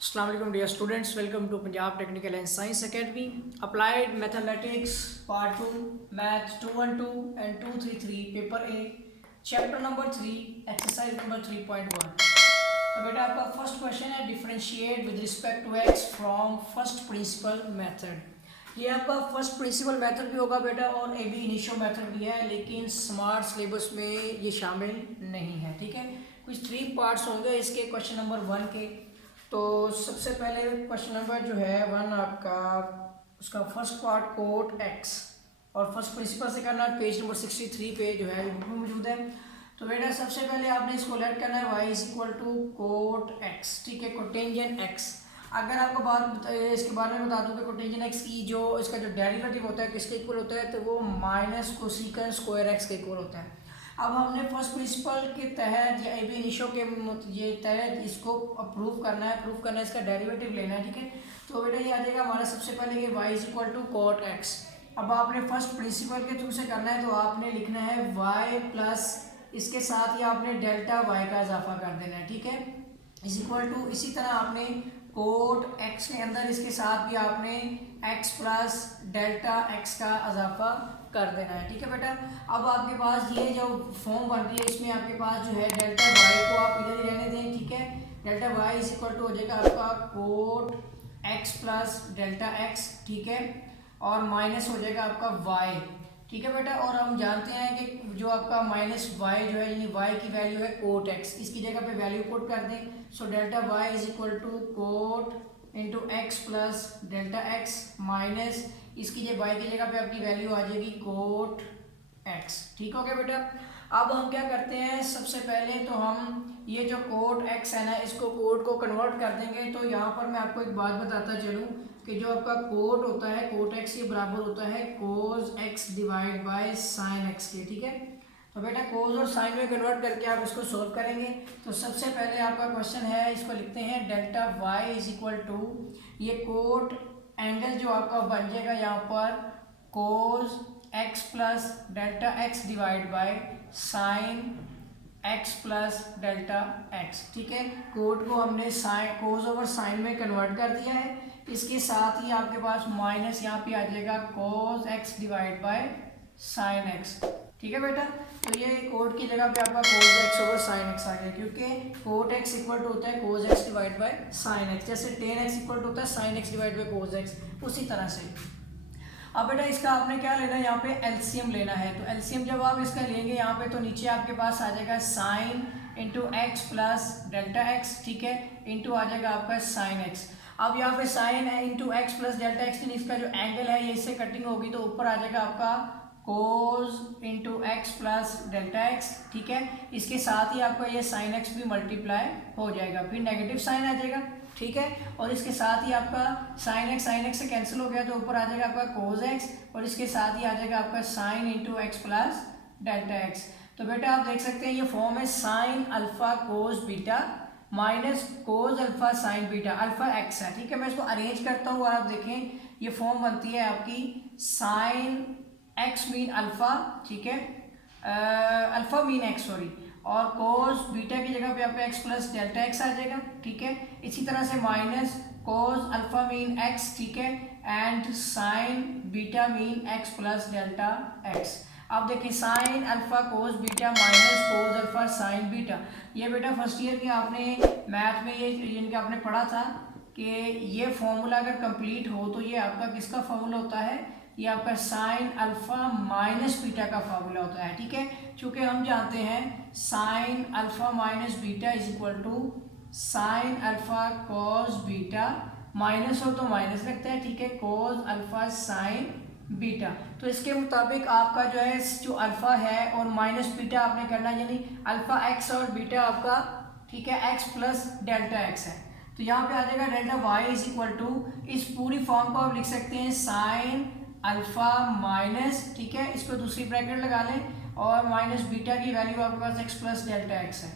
अस्सलाम वालेकुम dear students, welcome to Punjab technical and science academy. Applied mathematics part 2 math 212 and 233 paper A chapter number 3 exercise number 3.1। तो बेटा आपका first question है differentiate with respect to x from first principle method. ये आपका first principle method भी होगा बेटा और ए बी इनिशियो मेथड भी है, लेकिन स्मार्ट सिलेबस में ये शामिल नहीं है। ठीक है, कुछ 3 पार्ट्स होंगे इसके क्वेश्चन नंबर 1 के। तो सबसे पहले क्वेश्चन नंबर जो है 1 आपका, उसका फर्स्ट पार्ट कोट एक्स और फर्स्ट प्रिंसिपल से करना है। पेज नंबर 63 पे जो है बुक में मौजूद है। तो बेटा सबसे पहले आपने इसको लेट करना है y is equal to cot x. ठीक है, कोटेंजेंट एक्स। अगर आपको बात इसके बारे में बता दूं कि कोटेंजेंट एक्स की जो इसका जो डेरिवेटिव होता है किसके इक्वल होता है, तो वो माइनस कोसेकंड स्क्वायर एक्स के इक्वल होता है। अब हमने फर्स्ट प्रिंसिपल के तहत या ए बी इनिशियो के ये तहत इसको प्रूव करना है, इसका डेरिवेटिव लेना है। ठीक है, तो बेटा ये आ जाएगा हमारा सबसे पहले ये y is equal to cot x. अब आपने फर्स्ट प्रिंसिपल के थ्रू से करना है, तो आपने लिखना है y प्लस इसके साथ ही आपने डेल्टा y का इजाफा कर देना है। ठीक है, इज इक्वल टू इसी तरह आपने कोट एक्स के अंदर इसके साथ भी आपने x प्लस डेल्टा x का इजाफा कर देना है। ठीक है बेटा, अब आपके पास ये जो फॉर्म बन रही है इसमें आपके पास जो है डेल्टा y को आप इधर ही रहने दें। ठीक है, delta y is equal to हो जाएगा आपका cot x plus delta x। ठीक है, और माइनस हो जाएगा आपका y। ठीक है बेटा, और हम जानते हैं कि जो आपका माइनस y जो है यानी y की वैल्यू है कोट x, इसकी जगह पे वैल्यू पुट कर दें। So delta y is equal to cot into x plus delta x minus इसकी जगह y की जगह पे आपकी वैल्यू आ जाएगी कोट x। ठीक हो गया बेटा। अब हम क्या करते हैं, सबसे पहले तो हम ये जो कोट x है ना, इसको कोट को कन्वर्ट कर देंगे। तो यहाँ पर मैं आपको एक बात बताता चलूँ कि जो आपका कोट होता है कोट x ये बराबर होता है cos x divide by sine x के। ठीक है, तो बेटा कोस और साइन में कन्वर्ट करके आप इसको सोल्व करेंगे। तो सबसे पहले आपका क्वेश्चन है, इसको लिखते हैं delta y is equal to ये कोट एंगल जो आपका बन जाएगा यहाँ पर cos x plus delta x divide by sine x plus delta x। ठीक है, कोट को हमने साइन कोस ओवर साइन में कन्वर्ट कर दिया है। इसके साथ ही आपके पास माइनस यहाँ पे आ जाएगा कोस x divide by sine x। ठीक है बेटा, तो ये कोट की जगह पे आपका cos x over sine x आ गया, क्योंकि कोट x इक्वल टू होता है cos x divide by sine x। जैसे टेन x इक्वल टू होता है sine x divide by cos x, उसी तरह से। अब बेटा इसका आपने क्या लेना है, यहाँ पे एलसीएम लेना है। तो एलसीएम जब आप इसका लेंगे यहाँ पे, तो नीचे आपके पास आ जाएगा sine into x plus delta x. ठीक है, इंटू आ जाएगा आपका साइन एक्स। अब यहाँ पे sine into x plus delta x, इसका जो एंगल है ये इससे कटिंग होगी, तो ऊपर आ जाएगा आपका cos into x plus delta x. ठीक है, इसके साथ ही आपका ये साइन एक्स भी मल्टीप्लाई हो जाएगा, फिर नेगेटिव साइन आ जाएगा। ठीक है, और इसके साथ ही आपका साइन एक्स से कैंसिल हो गया, तो ऊपर आ जाएगा आपका कोस एक्स और इसके साथ ही आ जाएगा आपका sine into x plus delta x. तो बेटा आप देख सकते हैं ये फॉर्म है sine alpha cos beta minus cos alpha sign beta, alpha x है। ठीक है, मैं इसको अरेंज करता हूँ और आप देखें ये फॉर्म बनती है आपकी साइन एक्स मीन अल्फा। ठीक है, अल्फा मीन एक्स सॉरी, और कोस बीटा की जगह पे आपका एक्स प्लस डेल्टा एक्स आ जाएगा। ठीक है, इसी तरह से minus cos alpha mean x. ठीक है, and sign beta mean x plus delta x. अब देखिए sine alpha cos beta minus cos alpha sign beta, ये बेटा फर्स्ट ईयर के आपने मैथ में ये जिनके आपने पढ़ा था कि ये फॉर्मूला अगर कंप्लीट हो तो ये आपका किसका फॉर्मूला होता है, ये आपका साइन अल्फा माइनस बीटा का फॉर्मूला होता है। ठीक है, चूंकि हम जानते हैं sine alpha minus beta is equal to sine alpha cos beta, minus हो तो माइनस लगता है। ठीक है, कॉस अल्फा साइन बीटा। तो इसके मुताबिक आपका जो है जो अल्फा है और माइनस बीटा आपने करना, यानी अल्फा एक्स और बीटा आपका, ठीक है, एक्स प्लस डेल्टा एक्स है। तो यहाँ पे आ जाएगा delta y is equal to, इस पूरी फॉर्म को आप लिख सकते हैं साइन अल्फा माइनस, ठीक है, इसको दूसरी ब्रैकेट लगा लें, और माइनस बीटा की वैल्यू आपके पास एक्स प्लस डेल्टा एक्स है।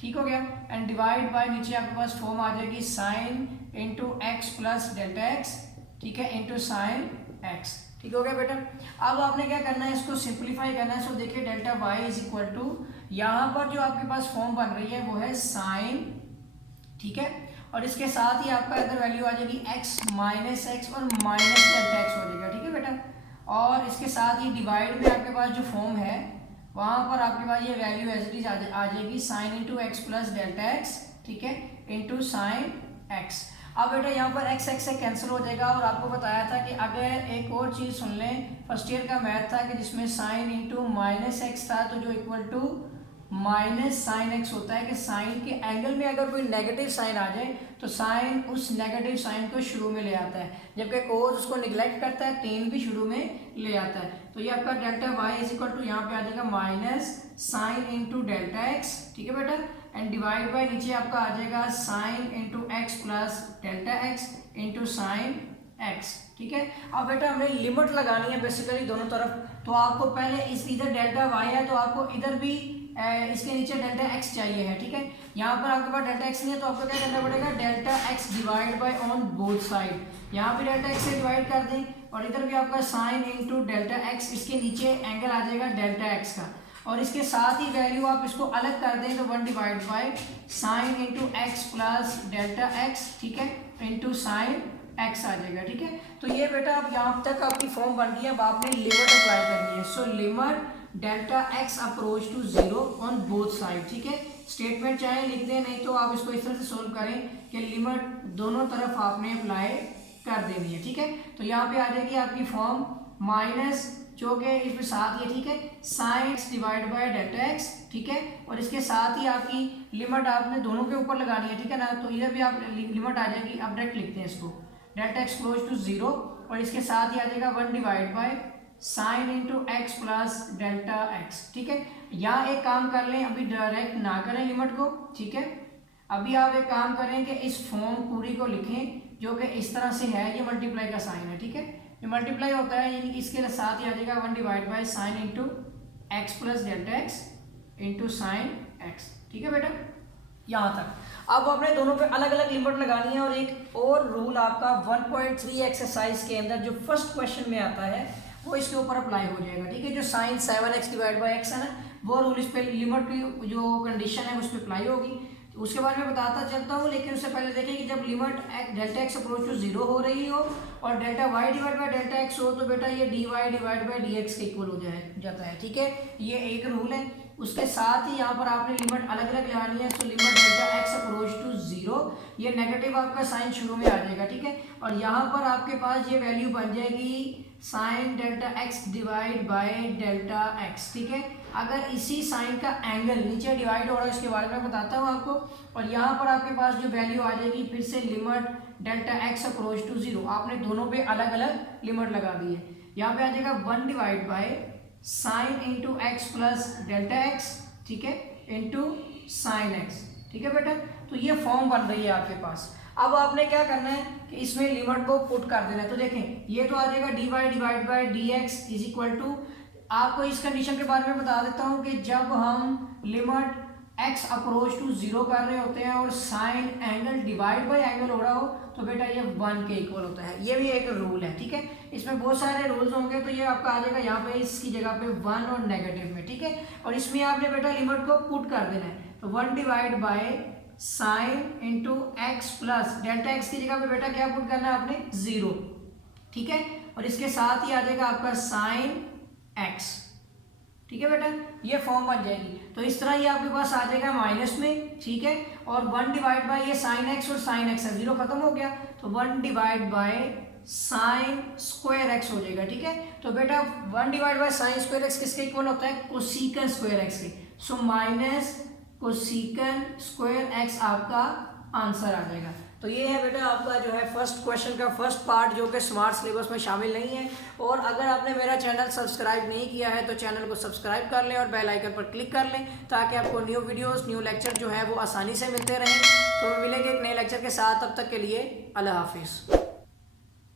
ठीक हो गया, एंड डिवाइड बाय नीचे आपके पास फॉर्म आ जाएगी sine into x plus delta x. ठीक है, इंटू साइन एक्स। ठीक हो गया बेटा। अब आपने क्या करना है, इसको सिंप्लीफाई करना है। सो देखिए delta y is equal to, यहाँ पर जो आपके पास फॉर्म बन रही है वो है साइन, ठीक है, और इसके साथ ही आपका इधर वैल्यू आ जाएगी x माइनस एक्स और माइनस डेल्टा एक्स हो जाएगा, ठीक है बेटा। और इसके साथ ही डिवाइड में आपके पास जो फॉर्म है वहाँ पर आपके पास ये वैल्यू एज इट इज आ जाएगी sine into x plus delta x, ठीक है, इंटू साइन एक्स। अब बेटा यहाँ पर एक्स एक्स से कैंसिल हो जाएगा। और आपको बताया था कि अगर एक और चीज़ सुन लें, फर्स्ट ईयर का मैथ था कि जिसमें साइन इंटू माइनस एक्स था, तो जो equal to minus sine x होता है कि साइन के एंगल में अगर कोई नेगेटिव साइन आ जाए तो साइन उस नेगेटिव साइन को शुरू में ले आता है, जबकि कोस उसको निगलेक्ट करता है, टेन भी शुरू में ले आता है। तो ये आपका delta y is equal to यहाँ पे आ जाएगा minus sine into delta x, ठीक है बेटा, एंड डिवाइड बाय नीचे आपका आ जाएगा sine into x plus delta x into sine x, ठीक है। अब बेटा हमें लिमिट लगानी है बेसिकली दोनों तरफ, तो आपको पहले इस इधर डेल्टा वाई है तो आपको इधर भी इसके नीचे डेल्टा एक्स चाहिए है, ठीक है। यहाँ पर आपके पास डेल्टा एक्स नहीं है तो आपको क्या करना पड़ेगा, delta x divide by on both side, यहाँ भी डेल्टा एक्स से डिवाइड कर दें और इधर भी आपका साइन इंटू डेल्टा एक्स, इसके नीचे एंगल आ जाएगा डेल्टा एक्स का, और इसके साथ ही वैल्यू आप इसको अलग कर दें तो 1 divide by sine into x plus delta x, ठीक है, इंटू साइन एक्स आ जाएगा, ठीक है। तो ये बेटा अब यहाँ तक आपकी फॉर्म बन गई है। अब आपने लिमिट अप्लाई करनी है। So limit delta x approach to 0 on both side, ठीक है। स्टेटमेंट चाहे लिख दें, नहीं तो आप इसको इस तरह से सोल्व करें कि लिमिट दोनों तरफ आपने अप्लाई कर देनी है, ठीक है। तो यहाँ पे आ जाएगी आपकी फॉर्म माइनस जो कि इसमें साथ ही, ठीक है, sine x divide by delta x, ठीक है, और इसके साथ ही आपकी लिमिट आपने दोनों के ऊपर लगानी है, ठीक है ना। तो इधर भी आप लिमिट आ जाएगी, अब डायरेक्ट लिखते हैं इसको, डेल्टा एक्स क्लोज टू 0 और इसके साथ ही आ जाएगा 1 divide by sine into x plus delta x, ठीक है। यहाँ एक काम कर लें, अभी डायरेक्ट ना करें लिमिट को, ठीक है। अभी आप एक काम करें कि इस फॉर्म पूरी को लिखें जो कि इस तरह से है, ये मल्टीप्लाई का साइन है, ठीक है। ये मल्टीप्लाई होता है यानी कि इसके साथ ही आ जाएगा 1 divide by sine into x plus delta x into sine x, ठीक है बेटा, यहाँ तक। अब आपने दोनों पे अलग अलग लिमिट लगानी है। और एक और रूल आपका 1.3 एक्सरसाइज के अंदर जो फर्स्ट क्वेश्चन में आता है वो इसके ऊपर अप्लाई हो जाएगा, ठीक है। जो sign 7x divide by x है ना, वो रूल इस पर लिमिट की जो कंडीशन है उस पर अप्लाई होगी। तो उसके बारे में बताता चलता हूँ, लेकिन उससे पहले देखें कि जब limit delta x approach to 0 हो रही हो और delta y divide by delta x हो तो बेटा ये d y divide by d x के इक्वल हो जाता है, ठीक है। ये एक रूल है। उसके साथ ही यहाँ पर आपने लिमिट अलग अलग लगानी है। तो limit delta x approach to 0, ये नेगेटिव आपका साइन शुरू में आ जाएगा, ठीक है। और यहाँ पर आपके पास ये वैल्यू बन जाएगी sine delta x divide by delta x, ठीक है। अगर इसी साइन का एंगल नीचे डिवाइड हो रहा है इसके बारे में बताता हूँ आपको। और यहाँ पर आपके पास जो वैल्यू आ जाएगी फिर से limit delta x approach to 0, आपने दोनों पे अलग अलग लिमिट लगा दी है। यहाँ पे आ जाएगा 1 divide by sine into x plus delta x, ठीक है, इंटू साइन एक्स, ठीक है बेटा। तो ये फॉर्म बन रही है आपके पास। अब आपने क्या करना है कि इसमें लिमिट को पुट कर देना है। तो देखें ये तो आ जाएगा d y divide by d x is equal to, आपको इस कंडीशन के बारे में बता देता हूँ कि जब हम लिमिट x अप्रोच टू 0 कर रहे होते हैं और sign angle divide by angle हो रहा हो तो बेटा ये 1 के इक्वल होता है। ये भी एक रूल है, ठीक है। इसमें बहुत सारे रूल्स होंगे, तो ये आपका आ जाएगा यहाँ पे इसकी जगह पे 1 और नेगेटिव में, ठीक है। और इसमें आपने बेटा लिमिट को पुट कर देना है। तो 1 divide by sine into x plus delta x की जगह पे बेटा क्या पुट करना है आपने 0, ठीक है। और इसके साथ ही आ जाएगा आपका साइन एक्स, ठीक है बेटा। ये फॉर्म बन जाएगी। तो इस तरह ये आपके पास आ जाएगा माइनस में, ठीक है। और 1 डिवाइड बाय ये साइन एक्स और साइन एक्स है, 0 खत्म हो गया तो 1 divide by sine square x हो जाएगा, ठीक है। तो बेटा 1 divide by sine square x किसके इक्वल होता है, कोसिकन स्क्वायर एक्स के। सो माइनस कोसिकन स्क्वायर एक्स आपका आंसर आ जाएगा। तो ये है बेटा आपका जो है फर्स्ट क्वेश्चन का फर्स्ट पार्ट जो कि स्मार्ट सिलेबस में शामिल नहीं है। और अगर आपने मेरा चैनल सब्सक्राइब नहीं किया है तो चैनल को सब्सक्राइब कर लें और बेल आइकन पर क्लिक कर लें ताकि आपको न्यू वीडियोस न्यू लेक्चर जो है वो आसानी से मिलते रहें। तो मिलेंगे एक नए लेक्चर के साथ, तब तक के लिए अल्लाह हाफिज़।